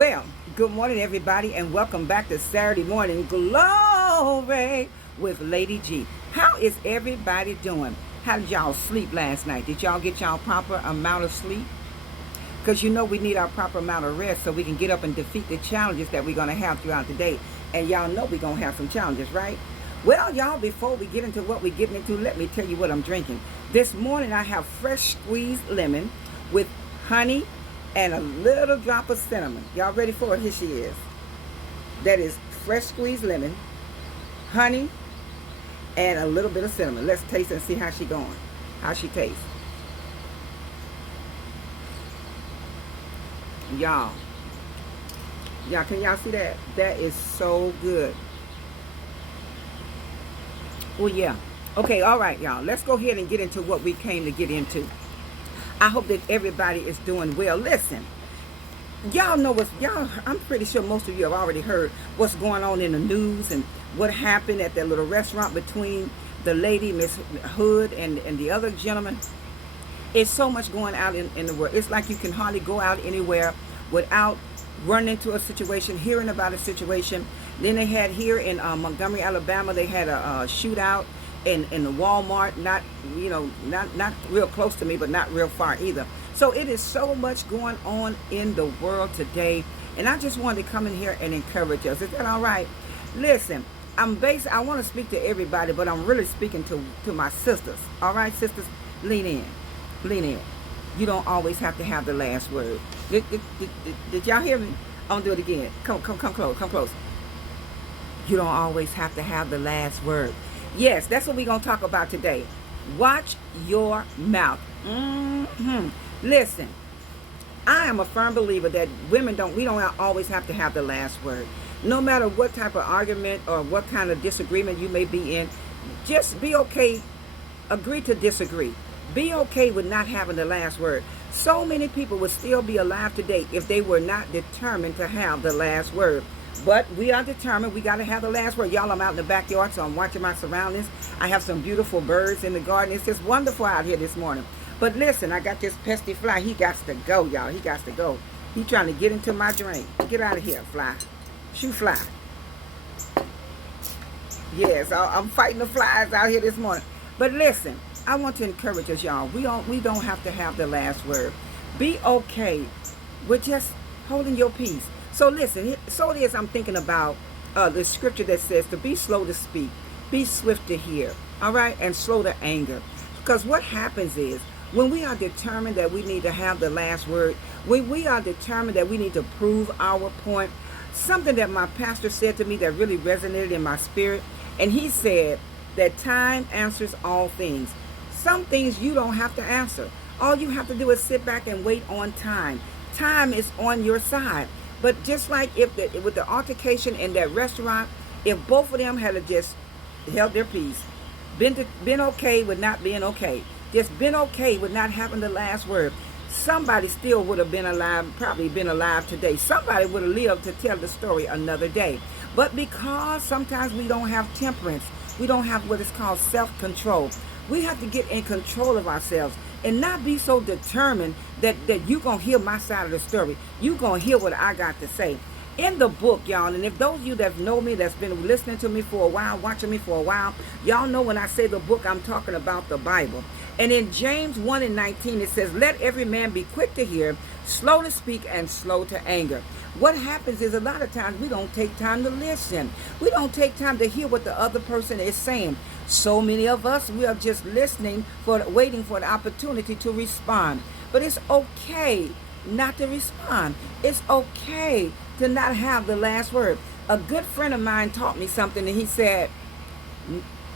Well, good morning, everybody, and welcome back to Saturday Morning Glory with Lady G. How is everybody doing? How did y'all sleep last night? Did y'all get y'all proper amount of sleep? Because you know we need our proper amount of rest so we can get up and defeat the challenges that we're going to have throughout the day. And y'all know we're going to have some challenges, right? Well, y'all, before we get into what we're getting into, let me tell you what I'm drinking. This morning I have fresh squeezed lemon with honey and a little drop of cinnamon. Y'all ready for it? Here she is. That is fresh squeezed lemon, honey, and a little bit of cinnamon. Let's taste and see how she going. How she tastes. Y'all. Y'all, can y'all see that? That is so good. Well, yeah. Okay, all right, y'all. Let's go ahead and get into what we came to get into. I hope that everybody is doing well. Listen, y'all know what's y'all. I'm pretty sure most of you have already heard what's going on in the news and what happened at that little restaurant between the lady, Miss Hood, and the other gentleman. It's so much going out in the world. It's like you can hardly go out anywhere without running into a situation, hearing about a situation. Then they had here in Montgomery, Alabama, they had a shootout in the Walmart, not not real close to me, but not real far either. So it is so much going on in the world today, and I just wanted to come in here and encourage us. Is that all right? Listen, I want to speak to everybody, but I'm really speaking to my sisters. All right, sisters, lean in, lean in. You don't always have to have the last word. Did y'all hear me? I'm gonna do it again. Come close, come close. You don't always have to have the last word. Yes, that's what we're going to talk about today. Watch your mouth. Listen, I am a firm believer that we don't always have to have the last word. No matter what type of argument or what kind of disagreement you may be in, just be okay. Agree to disagree. Be okay with not having the last word. So many people would still be alive today if they were not determined to have the last word. But we are determined. We got to have the last word. Y'all, I'm out in the backyard, so I'm watching my surroundings. I have some beautiful birds in the garden. It's just wonderful out here this morning. But listen, I got this pesky fly. He got to go, y'all. He got to go. He trying to get into my drain. Get out of here, fly. Shoo, fly. Yes, I'm fighting the flies out here this morning. But listen, I want to encourage us, y'all. We don't have to have the last word. Be okay with just holding your peace. So listen, so it is I'm thinking about the scripture that says to be slow to speak, be swift to hear, all right, and slow to anger. Because what happens is when we are determined that we need to have the last word, when we are determined that we need to prove our point, something that my pastor said to me that really resonated in my spirit, and he said that time answers all things. Some things you don't have to answer. All you have to do is sit back and wait on time. Time is on your side. But just like with the altercation in that restaurant, if both of them had just held their peace, been okay with not being okay, just been okay with not having the last word, somebody still would have been alive, probably been alive today. Somebody would have lived to tell the story another day. But because sometimes we don't have temperance, we don't have what is called self-control, we have to get in control of ourselves and not be so determined that you're going to hear my side of the story. You're going to hear what I got to say. In the book, y'all, and if those of you that know me, that's been listening to me for a while, watching me for a while, y'all know when I say the book, I'm talking about the Bible. And in James 1:19, it says, let every man be quick to hear, slow to speak, and slow to anger. What happens is a lot of times we don't take time to listen. We don't take time to hear what the other person is saying. So many of us, we are just listening waiting for the opportunity to respond. But it's okay not to respond. It's okay to not have the last word. A good friend of mine taught me something, and he said,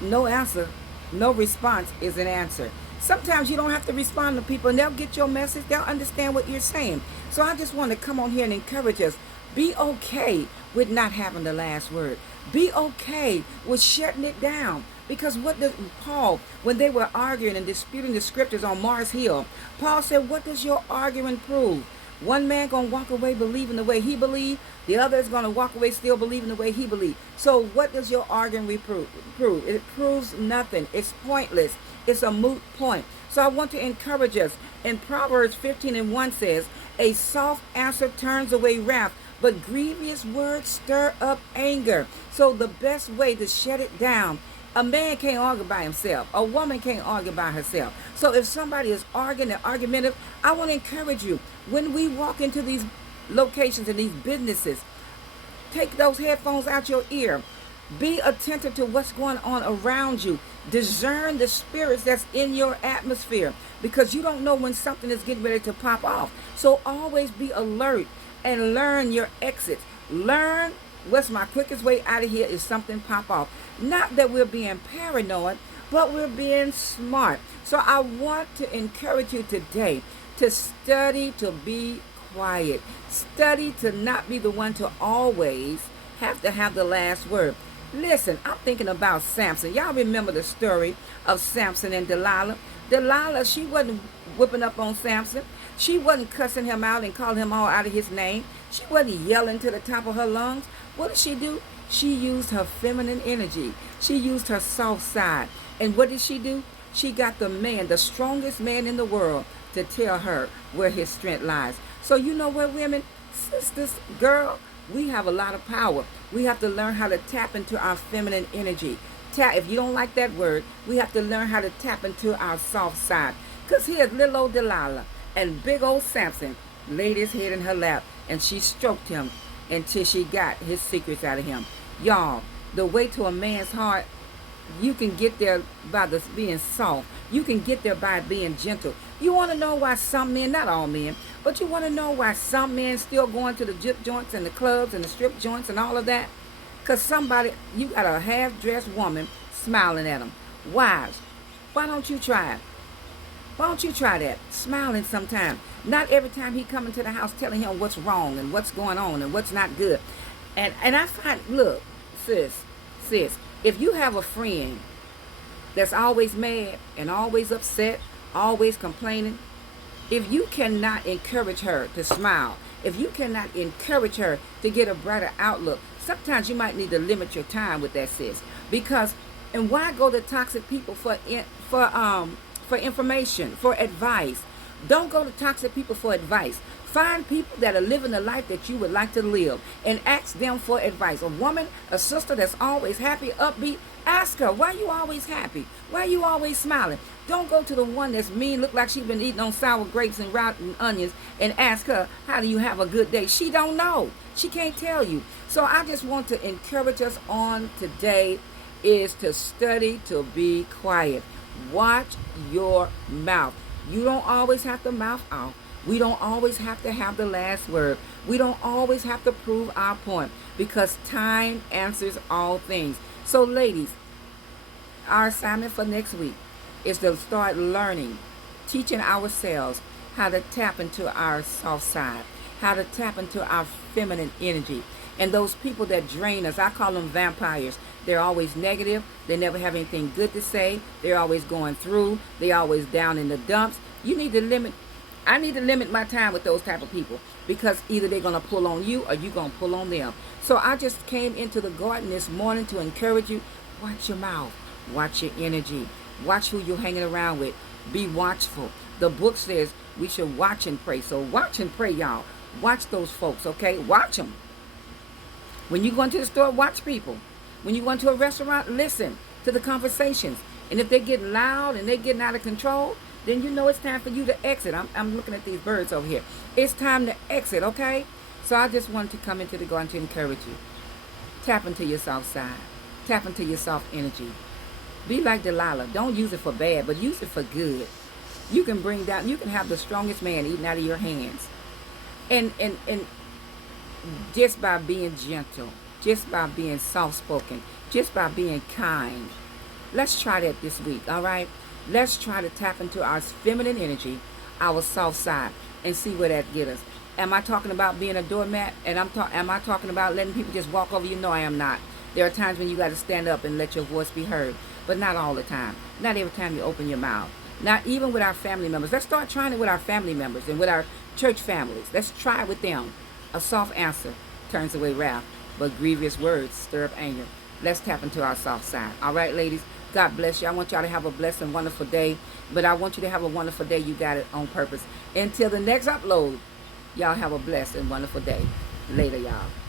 no answer, no response is an answer. Sometimes you don't have to respond to people, and they'll get your message. They'll understand what you're saying. So I just want to come on here and encourage us. Be okay with not having the last word. Be okay with shutting it down. Because what does Paul, when they were arguing and disputing the scriptures on Mars Hill, Paul said, what does your arguing prove? One man going to walk away believing the way he believed. The other is going to walk away still believing the way he believed. So what does your arguing prove? It proves nothing. It's pointless. It's a moot point. So I want to encourage us. In Proverbs 15:1 says, a soft answer turns away wrath, But grievous words stir up anger. So the best way to shut it down, a man can't argue by himself. A woman can't argue by herself. So if somebody is arguing and argumentative, I want to encourage you. When we walk into these locations and these businesses, take those headphones out your ear. Be attentive to what's going on around you. Discern the spirits that's in your atmosphere, because you don't know when something is getting ready to pop off. So always be alert and learn your exits. Learn what's my quickest way out of here if something pop off. Not that we're being paranoid, but we're being smart. So I want to encourage you today to study to be quiet. Study to not be the one to always have to have the last word. Listen, I'm thinking about Samson. Y'all remember the story of Samson and Delilah? Delilah, she wasn't whipping up on Samson. She wasn't cussing him out and calling him all out of his name. She wasn't yelling to the top of her lungs. What did she do? She used her feminine energy. She used her soft side. And what did she do? She got the man, the strongest man in the world, to tell her where his strength lies. So you know what, women, sisters, girl, we have a lot of power. We have to learn how to tap into our feminine energy. If you don't like that word, we have to learn how to tap into our soft side. Because here's little old Delilah, and big old Samson laid his head in her lap, and she stroked him until she got his secrets out of him. Y'all, the way to a man's heart, you can get there by being soft. You can get there by being gentle. You want to know why some men, not all men, but you want to know why some men still going to the gyp joints and the clubs and the strip joints and all of that? Because you got a half-dressed woman smiling at them. Wives, why don't you try it? Why don't you try that? Smiling sometime. Not every time he come into the house telling him what's wrong and what's going on and what's not good. And I find, look, sis, if you have a friend that's always mad and always upset, always complaining, if you cannot encourage her to smile, if you cannot encourage her to get a brighter outlook, sometimes you might need to limit your time with that, sis. Because, and why go to toxic people for information, for advice? Don't go to toxic people for advice. Find people that are living the life that you would like to live and ask them for advice. A woman, a sister that's always happy, upbeat, ask her, why you always happy? Why you always smiling? Don't go to the one that's mean, look like she's been eating on sour grapes and rotten onions, and ask her, how do you have a good day? She don't know. She can't tell you. So I just want to encourage us on today is to study to be quiet. Watch your mouth. You don't always have to mouth off. We don't always have to have the last word. We don't always have to prove our point, because time answers all things. So ladies, our assignment for next week is to start learning, teaching ourselves how to tap into our soft side, how to tap into our feminine energy. And those people that drain us, I call them vampires. They're always negative. They never have anything good to say. They're always going through. They're always down in the dumps. I need to limit my time with those type of people, because either they're going to pull on you or you're going to pull on them. So I just came into the garden this morning to encourage you. Watch your mouth. Watch your energy. Watch who you're hanging around with. Be watchful. The book says we should watch and pray. So watch and pray, y'all. Watch those folks, okay? Watch them. When you go into the store, watch people. When you go into a restaurant, listen to the conversations. And if they get loud and they're getting out of control, then you know it's time for you to exit. I'm looking at these birds over here. It's time to exit, okay? So I just wanted to come into the garden to encourage you. Tap into your soft side. Tap into your soft energy. Be like Delilah. Don't use it for bad, but use it for good. You can have the strongest man eating out of your hands. And just by being gentle, just by being soft-spoken, just by being kind. Let's try that this week, all right? Let's try to tap into our feminine energy, our soft side, and see where that gets us. Am I talking about being a doormat? And am I talking about letting people just walk over you? No, I am not. There are times when you got to stand up and let your voice be heard, but not all the time. Not every time you open your mouth. Not even with our family members. Let's start trying it with our family members and with our church families. Let's try it with them. A soft answer turns away wrath, but grievous words stir up anger. Let's tap into our soft side. All right, ladies? God bless you. I want y'all to have a blessed and wonderful day. But I want you to have a wonderful day. You got it on purpose. Until the next upload, y'all have a blessed and wonderful day. Later, y'all.